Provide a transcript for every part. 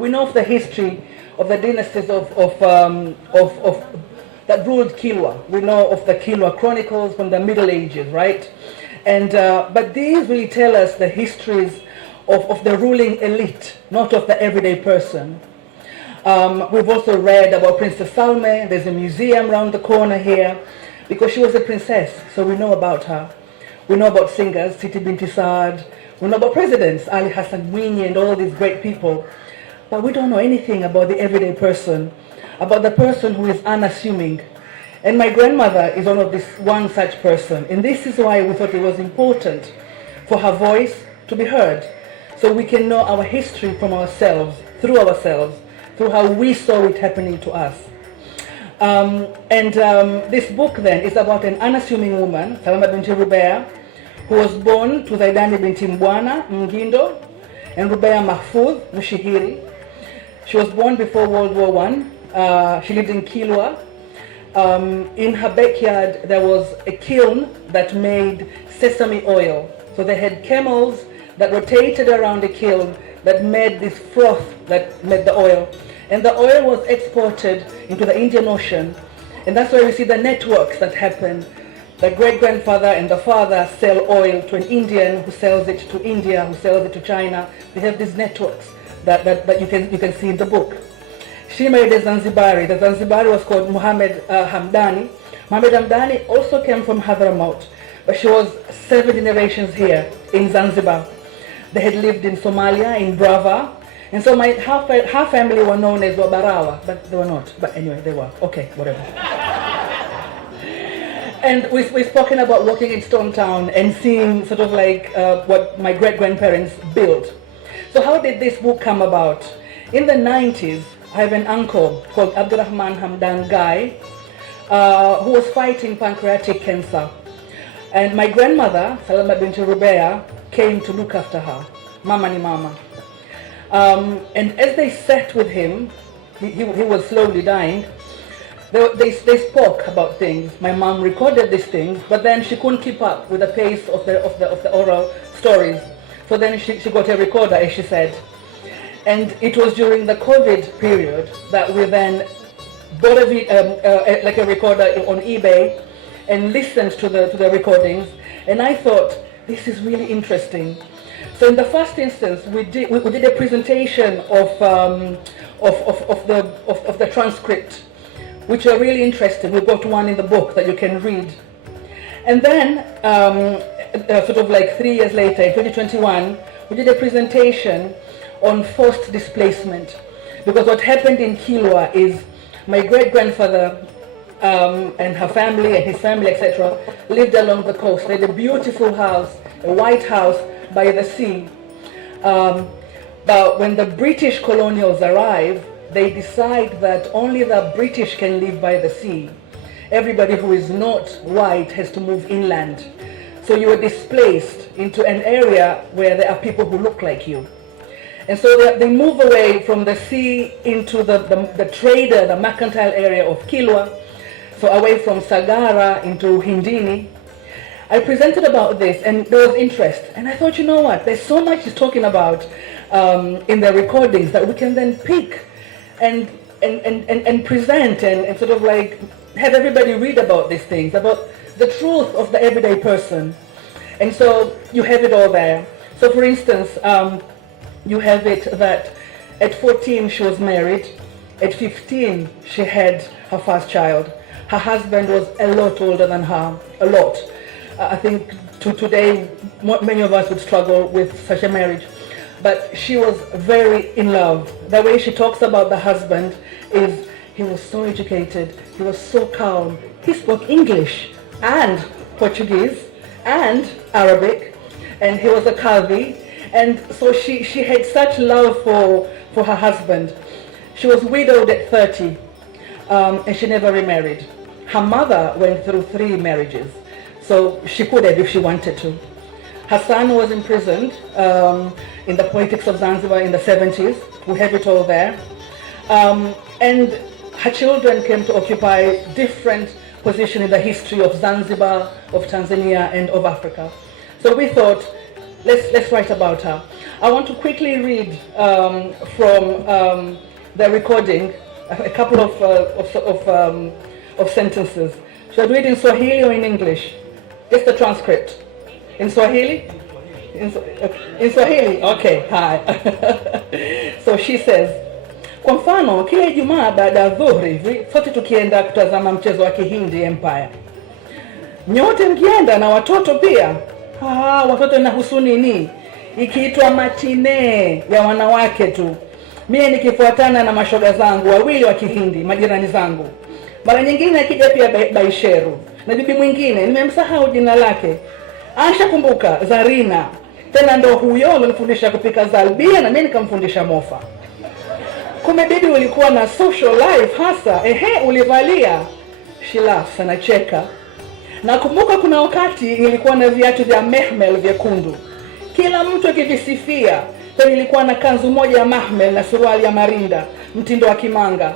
We know of the history of the dynasties that ruled Kilwa. We know of the Kilwa Chronicles from the Middle Ages, right? And but these really tell us the histories of the ruling elite, not of the everyday person. We've also read about Princess Salma. There's a museum around the corner here because she was a princess, so we know about her. We know about singers, Titi Binti Saad. We know about presidents, Ali Hassan Mwinyi and all these great people. But we don't know anything about the everyday person, about the person who is unassuming. And my grandmother is one such person. And this is why we thought it was important for her voice to be heard, so we can know our history from ourselves, through how we saw it happening to us. This book then is about an unassuming woman, Salama Binti Rubeya, who was born to Zaidani Binti Mbwana Mgindo and Rubeya Mahfoudh Mushihiri. She was born before World War I. She lived in Kilwa. In her backyard there was a kiln that made sesame oil. So they had camels that rotated around the kiln that made this froth that made the oil. And the oil was exported into the Indian Ocean. And that's where we see the networks that happen. The great-grandfather and the father sell oil to an Indian who sells it to India, who sells it to China. They have these networks that you can see in the book. She married a Zanzibari. The Zanzibari was called Muhammad Hamdani. Muhammad Hamdani also came from Hadramaut, but she was 7 generations here in Zanzibar. They had lived in Somalia, in Brava. And so her family were known as Wabarawa, but they were not. But anyway, they were. Okay, whatever. And we've spoken about walking in Stone Town and seeing sort of like what my great-grandparents built. So how did this book come about? In the 90s, I have an uncle called Abdurrahman Hamdan Gai, who was fighting pancreatic cancer. And my grandmother, Salama Binti Rubeya, came to look after her. Mama ni mama. And as they sat with him, he was slowly dying, they spoke about things. My mom recorded these things, but then she couldn't keep up with the pace of the oral stories. So then she got a recorder, as she said. And it was during the COVID period that we then bought a recorder on eBay and listened to the recordings. And I thought, this is really interesting. So in the first instance, we did a presentation of the transcript, which are really interesting. We've got one in the book that you can read. And then, sort of like 3 years later, in 2021, we did a presentation on forced displacement. Because what happened in Kilwa is my great-grandfather and her family and his family, etc., lived along the coast. They had a beautiful house, a white house by the sea. But when the British colonials arrive, they decide that only the British can live by the sea. Everybody who is not white has to move inland. So you are displaced into an area where there are people who look like you. And so they move away from the sea into the trader, the mercantile area of Kilwa, so away from Sagara into Hindini. I presented about this and there was interest. And I thought, you know what, there's so much he's talking about in the recordings that we can then pick and present and sort of like have everybody read about these things, about the truth of the everyday person. And so you have it all there. So for instance, you have it that at 14 she was married. At 15 she had her first child. Her husband was a lot older than her, a lot. I think today many of us would struggle with such a marriage. But she was very in love. The way she talks about the husband is he was so educated, he was so calm. He spoke English and Portuguese and Arabic, and he was a Qadi. And so she had such love for her husband. She was widowed at 30, and she never remarried. Her mother went through 3 marriages, so she could have if she wanted to. Her son was imprisoned in the politics of Zanzibar in the 70s. We have it all there. And her children came to occupy different positions in the history of Zanzibar, of Tanzania, and of Africa. So we thought, let's write about her. I want to quickly read from the recording a couple of sentences. Should I do it in Swahili or in English? Just the transcript. In Swahili? In Swahili? Okay, hi. So she says, kwa mfano, kila Ijumaa baada ya dhuhuri hivi, sote tukienda kutazama mchezo wa Kihindi Empire. Nyote mkienda na watoto pia? Watoto inahusu nini? Ikiitwa matinee ya wanawake tu. Mimi nikifuatana na mashoga zangu wawili wa Kihindi, majirani zangu. Mara nyingine akija pia Baisheru. Na bibi mwingine, nimemsahau jina lake. Asha kumbuka, Zarina. Tena ndo huyo alinifundisha kupika zalbia na mimi nikamfundisha mofa. Kumbe bibi ulikuwa na social life hasa. Ulivalia. She laughs, anacheka. Nakumbuka kuna wakati nilikuwa na viatu vya mehmel vyekundu. Kila mtu akivisifia. Tena nilikuwa na kanzu moja ya mahmel na suruali ya marinda, mtindo wa kimanga.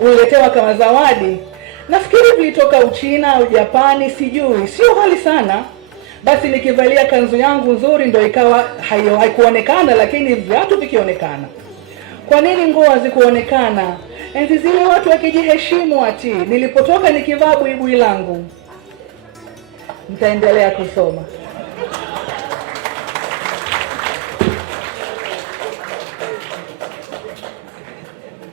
Uliletewa kama zawadi. Nafikiri vilitoka Uchina au Japani, sijui. Sio ghali sana. Basi nikivalia kanzu yangu nzuri ndo ikawa haikuonekana, lakini viatu vikionekana. Kwa nini nguo hazikuonekana? Enzi zile watu wakijiheshimu ati. Nilipotoka nikivaa buibui langu. Nitaendelea kusoma.